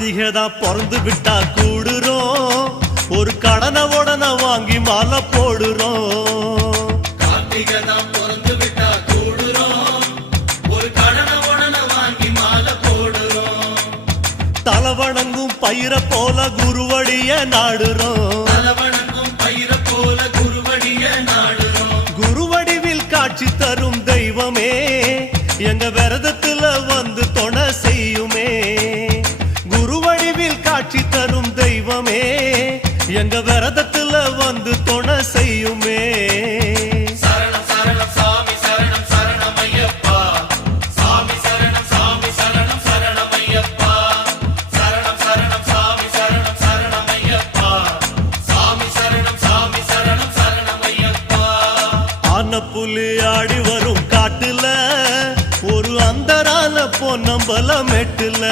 கார்த்திகை பிறந்து விட்டா கூடுறோம், ஒரு கடனை உடனே வாங்கி மாலை போடுறோம். கார்த்திகை பிறந்து விட்டா கூடுறோம், ஒரு கடனை உடனே வாங்கி மாலை போடுறோம். தலவணங்கும் பயிர போல குருவடிய நாடுறோம், தலவணங்கும் பயிர போல குருவடிய நாடுறோம். குருவடிவில் காட்சி தரும் தெய்வமே எங்க விரதத்துல வந்து துணை செய்யுமே. குருவடிவில் காட்சி தரும் தெய்வமே எங்க விரதத்துல வந்து துணை செய்யுமே. சரணம் சரணம் சாமி சரணம் சரணம் ஐயப்பா, சாமி சரணம் சாமி சரணம் சரணம் ஐயப்பா. சரணம் சரணம் சாமி சரணம் சரணம் ஐயப்பா, சாமி சரணம் சாமி சரணம் சரணம் ஐயப்பா. ஆன புலி ஆடி வரும் காட்டுல ஒரு அந்தரான பொன்னம்பல மெட்டுல